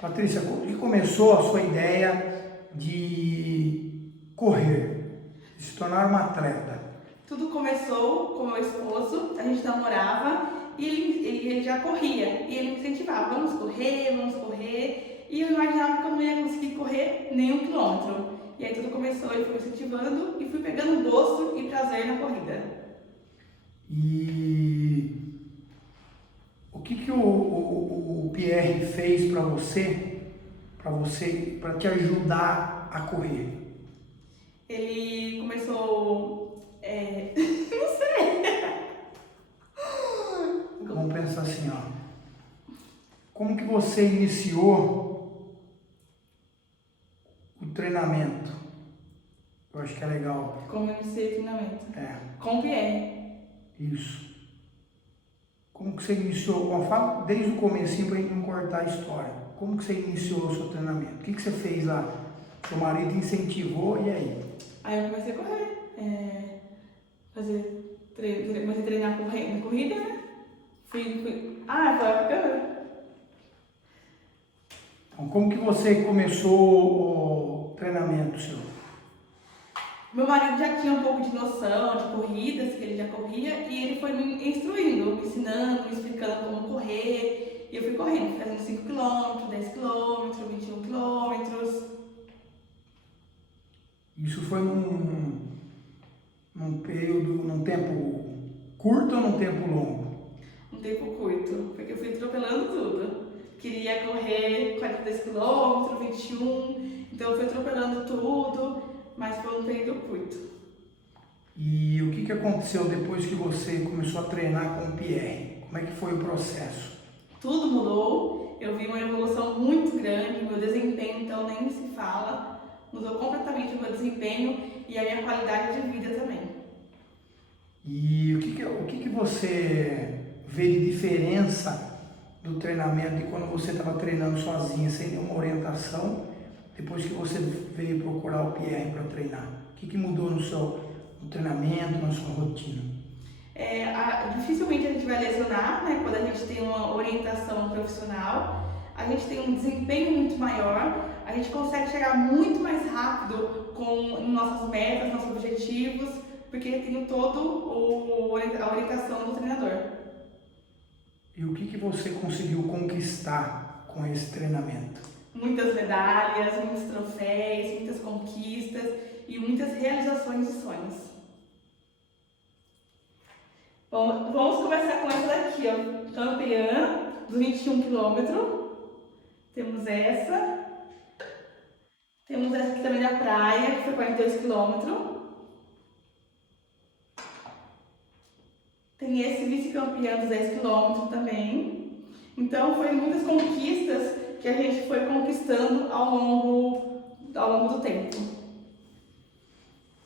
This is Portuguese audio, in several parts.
Patrícia, como que começou a sua ideia de correr, de se tornar uma atleta? Tudo começou com meu esposo, a gente namorava e ele já corria. E ele me incentivava, vamos correr, vamos correr. E eu imaginava que eu não ia conseguir correr nem 1 quilômetro. E aí tudo começou, ele foi me incentivando e fui pegando gosto e prazer na corrida. E o que o Pierre fez para te ajudar a correr? Ele começou. Não sei. Vamos pensar assim, ó. Como que você iniciou o treinamento? Eu acho que é legal. Como eu iniciei o treinamento. É, Com o Pierre. isso. Como que você iniciou? Ó, fala desde o comecinho para a gente não cortar a história. Como que você iniciou o seu treinamento? O que você fez lá? Seu marido incentivou e aí? Aí eu comecei a correr. Comecei a treinar na corrida, né? Foi a época. Então, como que você começou o treinamento seu? Meu marido já tinha um pouco de noção de corridas, que ele já corria, e ele foi me instruindo, me ensinando, me explicando como correr. E eu fui correndo, fazendo 5 km, 10 km, 21 km. Isso foi num período, num tempo curto ou num tempo longo? Um tempo curto, porque eu fui atropelando tudo. Queria correr 42 km, 21, então eu fui atropelando tudo, mas foi um período curto. E o que aconteceu depois que você começou a treinar com o Pierre? Como é que foi o processo? Tudo mudou, eu vi uma evolução muito grande, meu desempenho então nem se fala, mudou completamente o meu desempenho e a minha qualidade de vida também. E o que você vê de diferença do treinamento de quando você estava treinando sozinha, sem nenhuma orientação, depois que você veio procurar o Pierre para treinar? O que mudou no treinamento, na sua rotina? Dificilmente a gente vai lesionar, né? Quando a gente tem uma orientação profissional, a gente tem um desempenho muito maior, a gente consegue chegar muito mais rápido com nossas metas, nossos objetivos, porque tem a orientação do treinador. E o que você conseguiu conquistar com esse treinamento? Muitas medalhas, muitos troféus, muitas conquistas e muitas realizações de sonhos. Bom, vamos começar com essa daqui, ó. Campeã do 21 km. Temos essa. Temos essa aqui também da praia, que foi 42 km. Tem esse vice-campeão dos 10 km também. Então, foi muitas conquistas que a gente foi conquistando ao longo do tempo.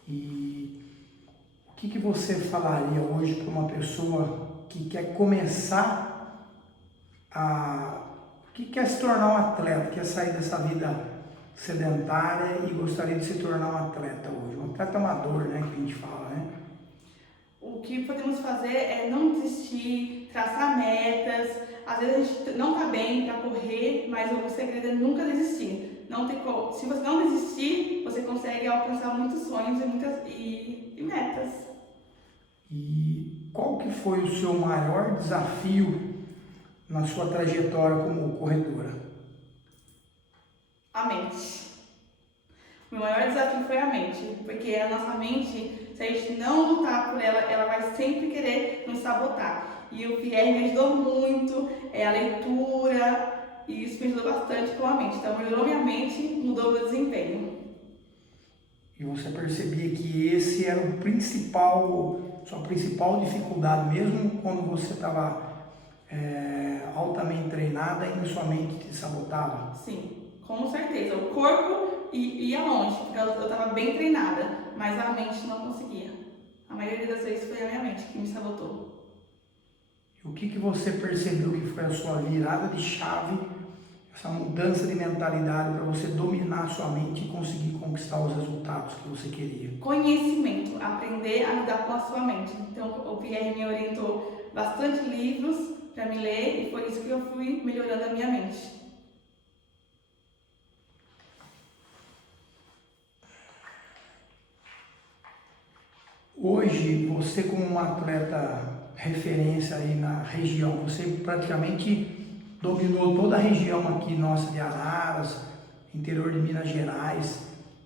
E o que você falaria hoje para uma pessoa que quer começar que quer se tornar um atleta, quer sair dessa vida sedentária e gostaria de se tornar um atleta hoje? Um atleta amador, né, que a gente fala, né? O que podemos fazer é não desistir, traçar metas. Às vezes a gente não está bem para correr, mas o segredo é nunca desistir. Se você não desistir, você consegue alcançar muitos sonhos e metas. E qual que foi o seu maior desafio na sua trajetória como corredora? A mente. O meu maior desafio foi a mente, porque a nossa mente, se a gente não lutar por ela, ela vai sempre querer nos sabotar. E o Pierre me ajudou muito, a leitura, e isso me ajudou bastante com a mente. Então, melhorou minha mente, mudou meu desempenho. E você percebia que esse era sua principal dificuldade, mesmo quando você estava altamente treinada, ainda sua mente te sabotava? Sim, com certeza. O corpo ia longe, porque eu estava bem treinada, mas a mente não conseguia. A maioria das vezes foi a minha mente que me sabotou. E o que você percebeu que foi a sua virada de chave, essa mudança de mentalidade para você dominar a sua mente e conseguir conquistar os resultados que você queria? Conhecimento, aprender a lidar com a sua mente. Então, o Pierre me orientou bastante livros para me ler e foi isso que eu fui melhorando a minha mente. Hoje, você como uma atleta referência aí na região, você praticamente dominou toda a região aqui nossa de Araras, interior de Minas Gerais,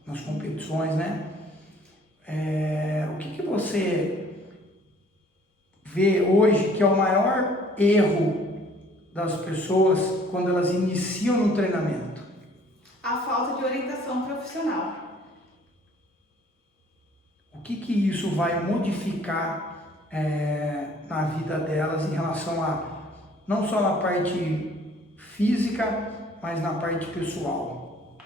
nas competições, né? O que você vê hoje que é o maior erro das pessoas quando elas iniciam no treinamento? A falta de orientação profissional. O que isso vai modificar na vida delas em relação a, não só na parte física, mas na parte pessoal?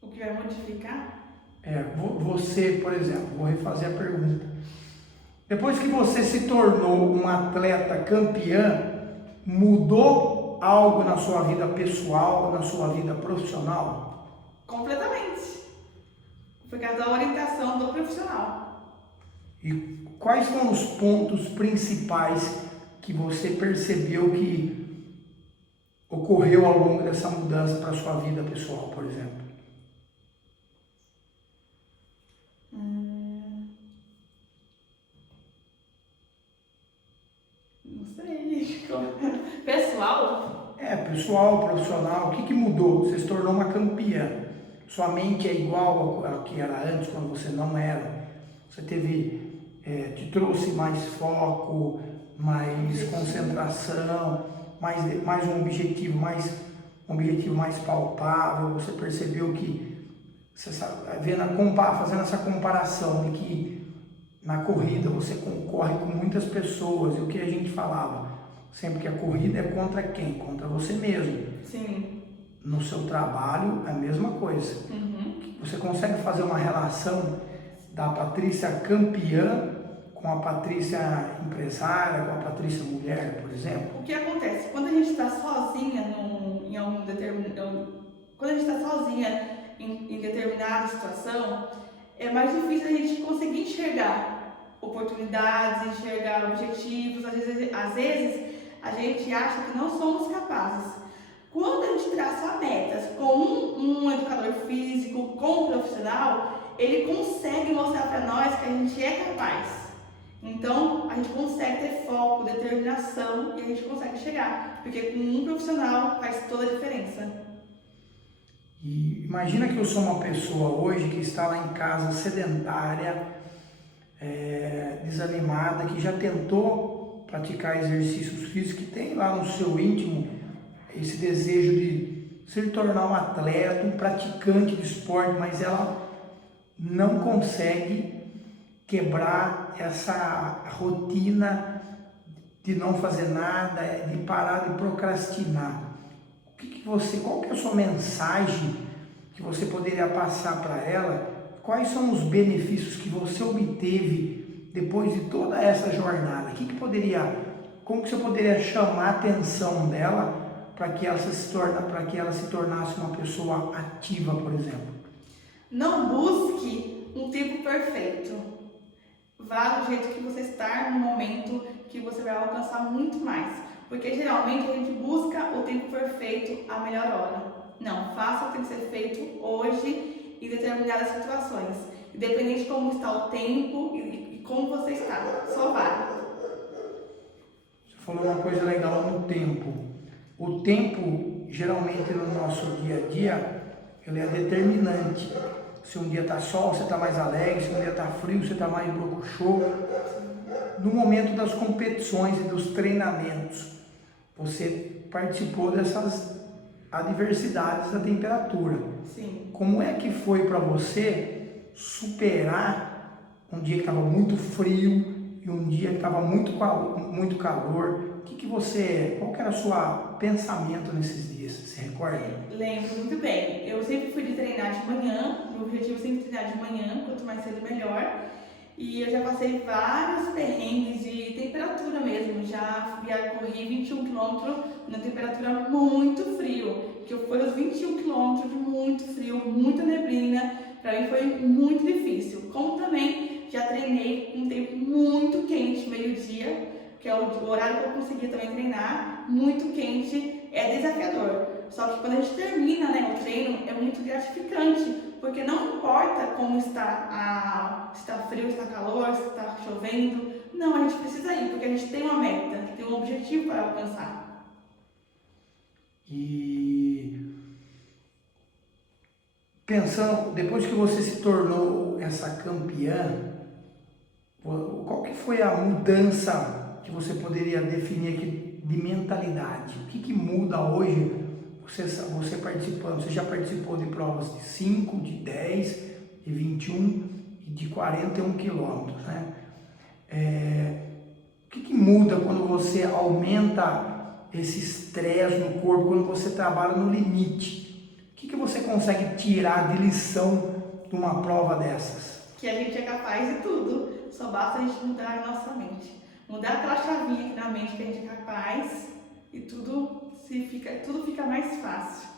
O que vai modificar? Você, por exemplo, vou refazer a pergunta. Depois que você se tornou um atleta campeã, mudou algo na sua vida pessoal, na sua vida profissional? Completamente. Por causa da orientação do profissional. E quais foram os pontos principais que você percebeu que ocorreu ao longo dessa mudança para a sua vida pessoal, por exemplo? Não sei. Pessoal? Pessoal, profissional, o que mudou? Você se tornou uma campeã. Sua mente é igual ao que era antes, quando você não era. Você te trouxe mais foco, mais concentração, mais um objetivo mais palpável. Você percebeu que, você sabe, fazendo essa comparação de que na corrida você concorre com muitas pessoas, e o que a gente falava, sempre que a corrida é contra quem? Contra você mesmo. Sim. No seu trabalho é a mesma coisa. Você consegue fazer uma relação da Patrícia campeã com a Patrícia empresária, com a Patrícia mulher, por exemplo? O que acontece? Quando a gente está sozinha quando a gente está sozinha em determinada situação, é mais difícil a gente conseguir enxergar oportunidades, enxergar objetivos. Às vezes a gente acha que não somos capazes. Quando a gente traça metas com um educador físico, com um profissional, ele consegue mostrar para nós que a gente é capaz. Então, a gente consegue ter foco, determinação e a gente consegue chegar. Porque com um profissional faz toda a diferença. E imagina que eu sou uma pessoa hoje que está lá em casa sedentária, desanimada, que já tentou praticar exercícios físicos, que tem lá no seu íntimo esse desejo de se tornar um atleta, um praticante de esporte, mas ela não consegue quebrar essa rotina de não fazer nada, de parar de procrastinar. Qual que é a sua mensagem que você poderia passar para ela? Quais são os benefícios que você obteve depois de toda essa jornada? Como que você poderia chamar a atenção dela para que ela se tornasse uma pessoa ativa, por exemplo? Não busque um tempo perfeito. Vá do jeito que você está no momento que você vai alcançar muito mais. Porque geralmente a gente busca o tempo perfeito, a melhor hora. Não, faça o que tem que ser feito hoje em determinadas situações. Independente de como está o tempo e como você está. Só vá. Você falou uma coisa legal no tempo. O tempo, geralmente no nosso dia a dia, ele é determinante. Se um dia está sol, você está mais alegre. Se um dia está frio, você está mais brocochô. No momento das competições e dos treinamentos, você participou dessas adversidades da temperatura. Sim. Como é que foi para você superar um dia que estava muito frio e um dia que estava muito calor? Qual que era o seu pensamento nesses dias? Você recorda? Lembro muito bem. Eu sempre fui de treinar de manhã. Meu objetivo é sempre treinar de manhã, quanto mais cedo melhor. E eu já passei vários perrengues de temperatura mesmo. Corri 21 km na temperatura muito frio. Que foi os 21 km de muito frio, muita neblina. Para mim foi muito difícil. Como também já treinei com um tempo muito quente, meio-dia, que é o horário que eu conseguia também treinar, muito quente, é desafiador. Só que quando a gente termina, o treino, é muito gratificante, porque não importa como está, se está frio, se está calor, se está chovendo, não, a gente precisa ir, porque a gente tem uma meta, tem um objetivo para alcançar. E pensando, depois que você se tornou essa campeã, qual que foi a mudança que você poderia definir aqui de mentalidade? O que muda hoje, você participando? Você já participou de provas de 5, de 10, de 21 e de 41 quilômetros, né? O que muda quando você aumenta esse estresse no corpo, quando você trabalha no limite? O que você consegue tirar de lição de uma prova dessas? Que a gente é capaz de tudo. Só basta a gente mudar a nossa mente. Mudar aquela chavinha aqui na mente que a gente é capaz e tudo fica mais fácil.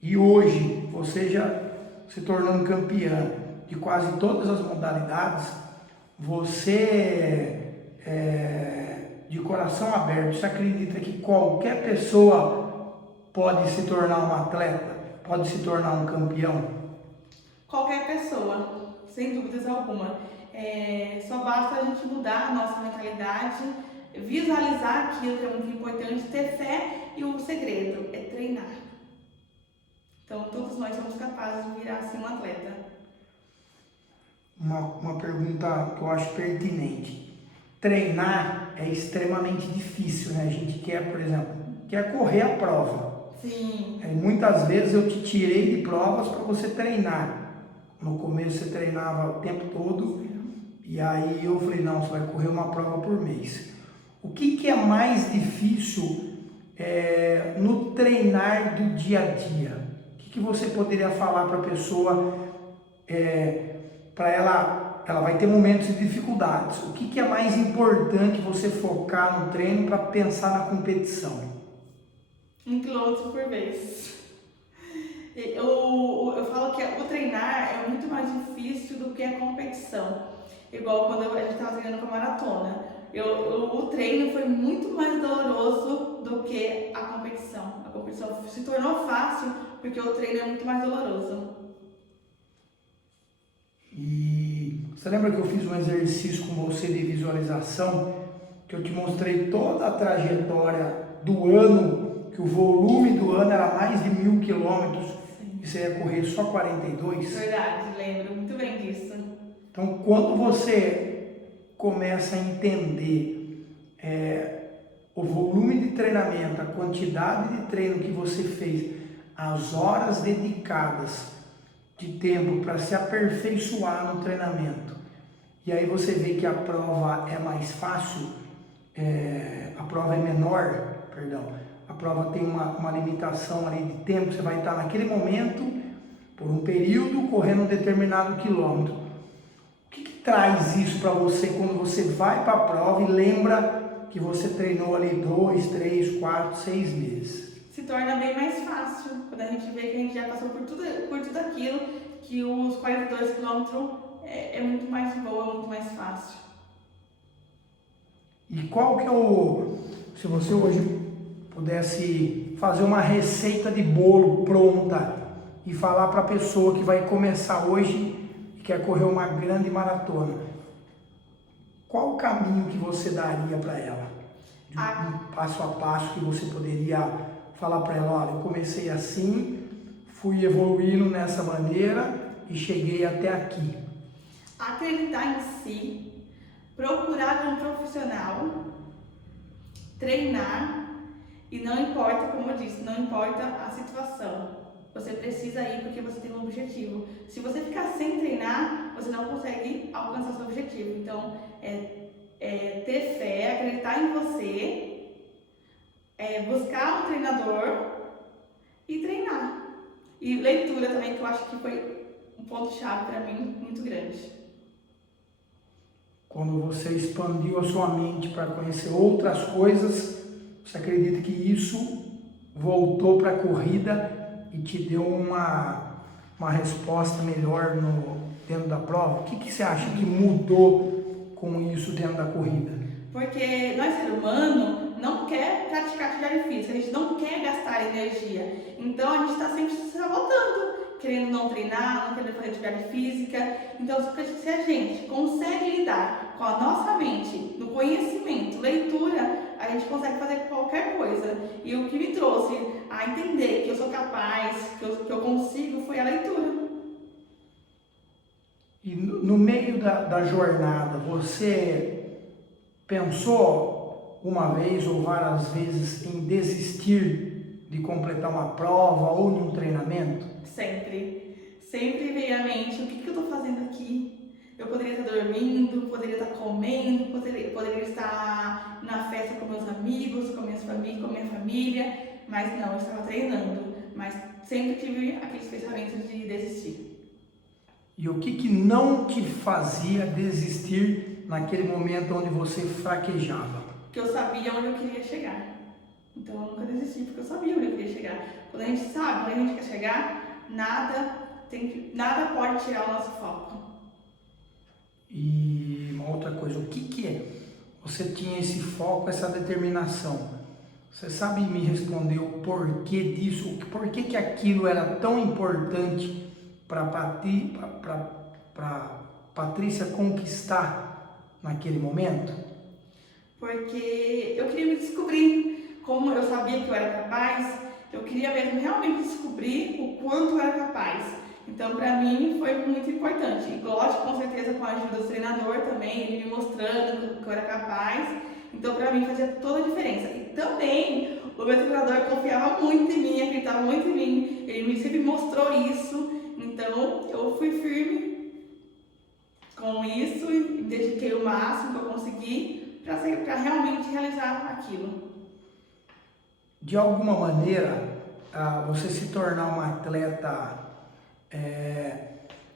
E hoje, você já se tornando campeã de quase todas as modalidades, você, de coração aberto, você acredita que qualquer pessoa pode se tornar um atleta, pode se tornar um campeão? Qualquer pessoa, sem dúvidas alguma. Só basta a gente mudar a nossa mentalidade, visualizar aquilo que é muito importante, ter fé, e o segredo é treinar. Então todos nós somos capazes de virar assim um atleta. Uma pergunta que eu acho pertinente. Treinar é extremamente difícil, né? A gente quer, por exemplo, correr a prova. Sim. Muitas vezes eu te tirei de provas para você treinar. No começo você treinava o tempo todo, e aí eu falei, não, você vai correr uma prova por mês. O que é mais difícil no treinar do dia a dia? O que você poderia falar para a pessoa, para ela vai ter momentos de dificuldades. O que é mais importante você focar no treino para pensar na competição? 1 quilômetro por vez. Eu falo que o treinar é muito mais difícil do que a competição. Igual quando a gente estava treinando para maratona. O treino foi muito mais doloroso do que a competição. A competição se tornou fácil porque o treino é muito mais doloroso. E você lembra que eu fiz um exercício com você de visualização, que eu te mostrei toda a trajetória do ano, que o volume do ano era mais de 1.000 quilômetros, e você ia correr só 42? Verdade, lembro muito bem disso. Então, quando você começa a entender o volume de treinamento, a quantidade de treino que você fez, as horas dedicadas de tempo para se aperfeiçoar no treinamento, e aí você vê que a prova é mais fácil, a prova é menor, a prova tem uma limitação ali de tempo, você vai estar naquele momento, por um período, correndo um determinado quilômetro. O que traz isso para você quando você vai para a prova e lembra que você treinou ali 2, 3, 4, 6 meses? Se torna bem mais fácil, quando a gente vê que a gente já passou por tudo aquilo, que os 42 quilômetros é muito mais de boa, muito mais fácil. E qual que se você hoje pudesse fazer uma receita de bolo pronta e falar para a pessoa que vai começar hoje e quer correr uma grande maratona, qual o caminho que você daria para ela? Um passo a passo que você poderia falar para ela, olha, eu comecei assim, fui evoluindo nessa maneira e cheguei até aqui. Acreditar em si, procurar um profissional, treinar, e não importa, como eu disse, não importa a situação. Você precisa ir porque você tem um objetivo. Se você ficar sem treinar, você não consegue alcançar seu objetivo. Então, ter fé, acreditar em você, buscar um treinador e treinar. E leitura também, que eu acho que foi um ponto-chave para mim muito grande. Quando você expandiu a sua mente para conhecer outras coisas, você acredita que isso voltou para a corrida e te deu uma resposta melhor dentro da prova? O que você acha que mudou com isso dentro da corrida? Porque nós, ser humano, não quer praticar atividade física, a gente não quer gastar energia. Então a gente está sempre se sabotando. querendo não treinar, não querendo fazer atividade física. Então, se a gente consegue lidar com a nossa mente, no conhecimento, leitura, a gente consegue fazer qualquer coisa. E o que me trouxe a entender que eu sou capaz, que eu consigo, foi a leitura. E no meio da jornada, você pensou uma vez ou várias vezes em desistir de completar uma prova ou num treinamento? Sempre. Sempre veio à mente, o que eu estou fazendo aqui? Eu poderia estar dormindo, poderia estar comendo, poderia estar na festa com meus amigos, com minha família, mas não, eu estava treinando. Mas sempre tive aqueles pensamentos de desistir. E o que não te fazia desistir naquele momento onde você fraquejava? Porque eu sabia onde eu queria chegar. Então eu nunca desisti, porque eu sabia onde eu queria chegar. Quando a gente sabe onde a gente quer chegar, nada pode tirar o nosso foco. E uma outra coisa, o que é? Você tinha esse foco, essa determinação. Você sabe me responder o porquê disso? Por que aquilo era tão importante para Patrícia conquistar naquele momento? Porque eu queria me descobrir. Como eu sabia que eu era capaz, eu queria mesmo realmente descobrir o quanto eu era capaz. Então, para mim, foi muito importante. E lógico, com certeza, com a ajuda do treinador também, ele me mostrando que eu era capaz. Então, para mim, fazia toda a diferença. E também, o meu treinador confiava muito em mim, acreditava muito em mim. Ele sempre mostrou isso. Então, eu fui firme com isso e me dediquei o máximo que eu consegui para realmente realizar aquilo. De alguma maneira, você se tornar uma atleta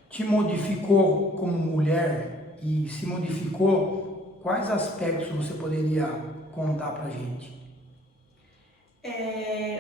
te modificou como mulher? E se modificou, quais aspectos você poderia contar pra gente?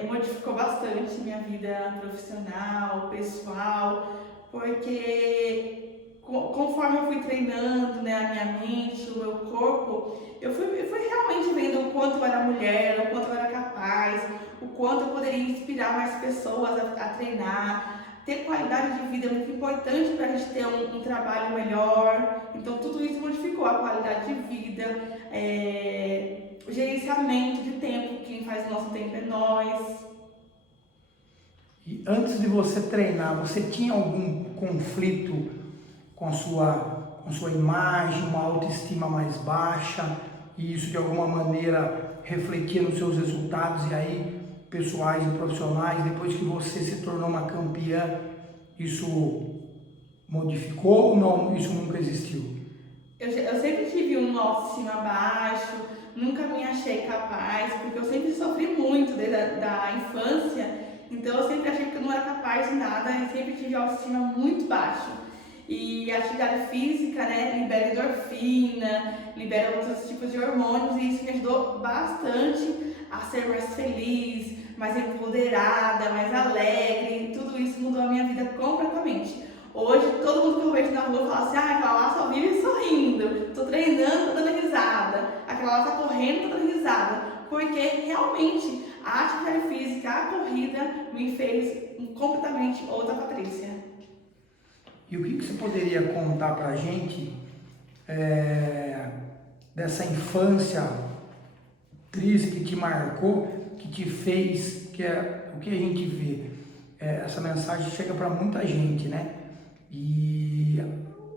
Modificou bastante minha vida profissional, pessoal, porque conforme eu fui treinando, né, a minha mente, o meu corpo, eu fui realmente vendo o quanto eu era mulher, o quanto eu era capaz, o quanto eu poderia inspirar mais pessoas a treinar. Ter qualidade de vida é muito importante para a gente ter um trabalho melhor. Então, tudo isso modificou a qualidade de vida, o gerenciamento de tempo. Quem faz o nosso tempo é nós. E antes de você treinar, você tinha algum conflito com a sua imagem, uma autoestima mais baixa, e isso de alguma maneira refletia nos seus resultados, e aí pessoais e profissionais, depois que você se tornou uma campeã, isso modificou ou não? Isso nunca existiu? Eu sempre tive um autoestima baixo, nunca me achei capaz, porque eu sempre sofri muito desde a infância, então eu sempre achei que eu não era capaz de nada e sempre tive autoestima muito baixo. E a atividade física, né, libera endorfina, libera outros tipos de hormônios e isso me ajudou bastante a ser mais feliz, mais empoderada, mais alegre, e tudo isso mudou a minha vida completamente. Hoje, todo mundo que eu vejo na rua fala assim, aquela lá só vive sorrindo, tô treinando, tô dando risada, aquela lá tá correndo, tô dando risada, porque realmente a atividade física, a corrida me fez completamente outra Patrícia. E o que você poderia contar pra gente dessa infância triste que te marcou, que te fez, o que a gente vê? Essa mensagem chega para muita gente, né? E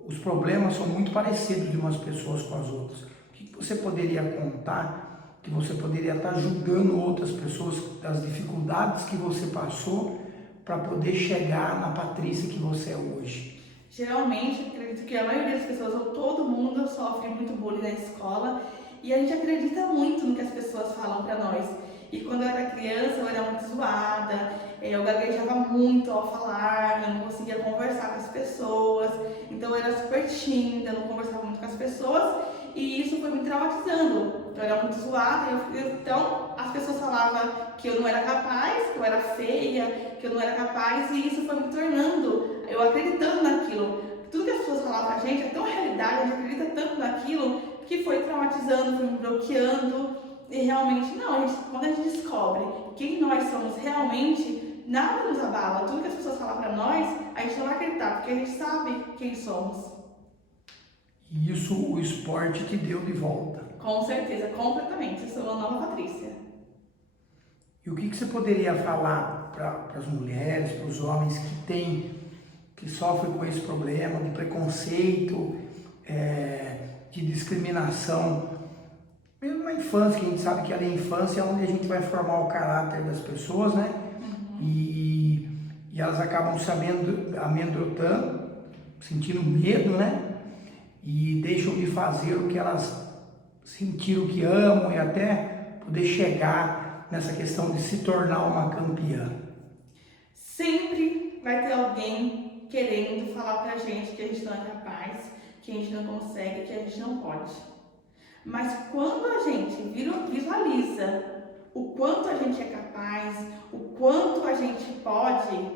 os problemas são muito parecidos de umas pessoas com as outras. O que você poderia contar, que você poderia estar ajudando outras pessoas das dificuldades que você passou para poder chegar na Patrícia que você é hoje? Geralmente, acredito que a maioria das pessoas, ou todo mundo, sofre muito bullying na escola e a gente acredita muito no que as pessoas falam para nós. E quando eu era criança, eu era muito zoada, eu gaguejava muito ao falar, eu não conseguia conversar com as pessoas, então eu era super tímida, não conversava muito com as pessoas e isso foi me traumatizando. Eu era muito zoada, então as pessoas falavam que eu não era capaz, que eu era feia, que eu não era capaz e isso foi me tornando, eu acreditando naquilo. Tudo que as pessoas falavam pra gente é tão realidade, a gente acredita tanto naquilo que foi traumatizando, foi me bloqueando. E realmente, não, quando a gente descobre quem nós somos realmente, nada nos abala. Tudo que as pessoas falam para nós, a gente não vai acreditar, porque a gente sabe quem somos. E isso o esporte te deu de volta. Com certeza, completamente. Eu sou uma nova Patrícia. E o que você poderia falar para as mulheres, para os homens que sofrem com esse problema de preconceito, de discriminação, mesmo na infância, que a gente sabe que a infância é onde a gente vai formar o caráter das pessoas, né? E elas acabam se amedrontando, sentindo medo, né? E deixam de fazer o que elas sentiram que amam e até poder chegar nessa questão de se tornar uma campeã. Sempre vai ter alguém querendo falar pra gente que a gente não é capaz, que a gente não consegue, que a gente não pode. Mas quando a gente visualiza o quanto a gente é capaz, o quanto a gente pode,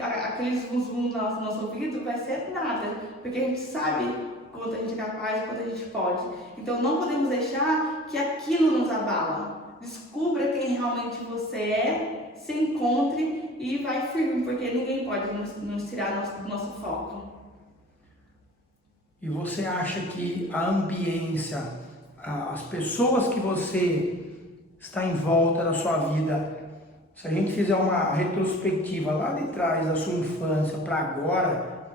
aquele zum no nosso ouvido vai ser nada, porque a gente sabe quanto a gente é capaz, quanto a gente pode. Então não podemos deixar que aquilo nos abala. Descubra quem realmente você é, se encontre e vai firme, porque ninguém pode nos tirar nosso foco. E você acha que a ambiência, as pessoas que você está em volta da sua vida, se a gente fizer uma retrospectiva lá de trás da sua infância para agora,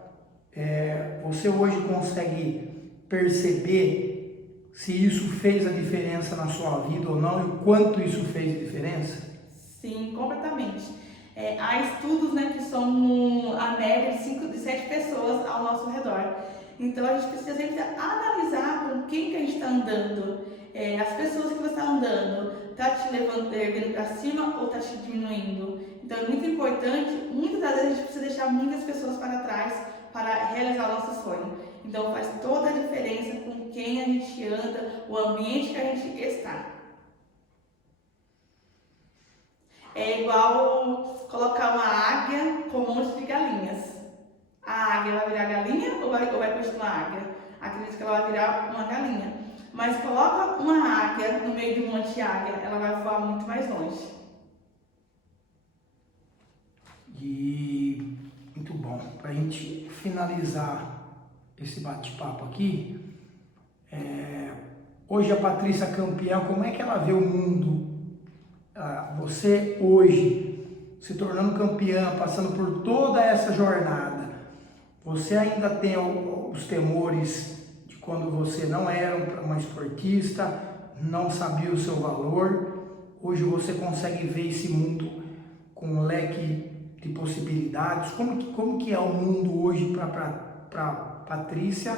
você hoje consegue perceber se isso fez a diferença na sua vida ou não e o quanto isso fez a diferença? Sim, completamente. Há estudos, né, que são a média de 7 pessoas ao nosso redor. Então a gente precisa sempre analisar com quem que a gente está andando. As pessoas que você está andando, está te erguendo para cima ou está te diminuindo? Então é muito importante, muitas das vezes a gente precisa deixar muitas pessoas para trás para realizar o nosso sonho. Então faz toda a diferença com quem a gente anda, o ambiente que a gente está. É igual colocar uma águia com um monte de galinhas. A águia vai virar galinha ou vai continuar águia? Acredito que ela vai virar uma galinha. Mas coloca uma águia no meio de um monte de águia, ela vai voar muito mais longe. E muito bom. Para a gente finalizar esse bate-papo aqui, hoje a Patrícia campeã, como é que ela vê o mundo? Você hoje se tornando campeã, passando por toda essa jornada, você ainda tem os temores de quando você não era uma esportista, não sabia o seu valor. Hoje você consegue ver esse mundo com um leque de possibilidades. Como que é o mundo hoje para Patrícia?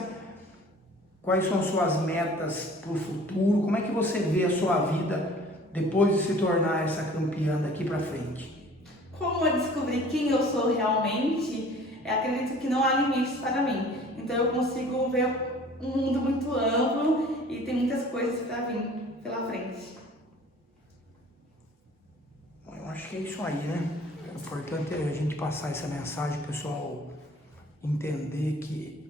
Quais são suas metas para o futuro? Como é que você vê a sua vida depois de se tornar essa campeã daqui para frente? Como eu descobri quem eu sou realmente, acredito que não há limites para mim. Então eu consigo ver um mundo muito amplo e tem muitas coisas para vir pela frente. Bom, eu acho que é isso aí, né? O importante é a gente passar essa mensagem, o pessoal entender que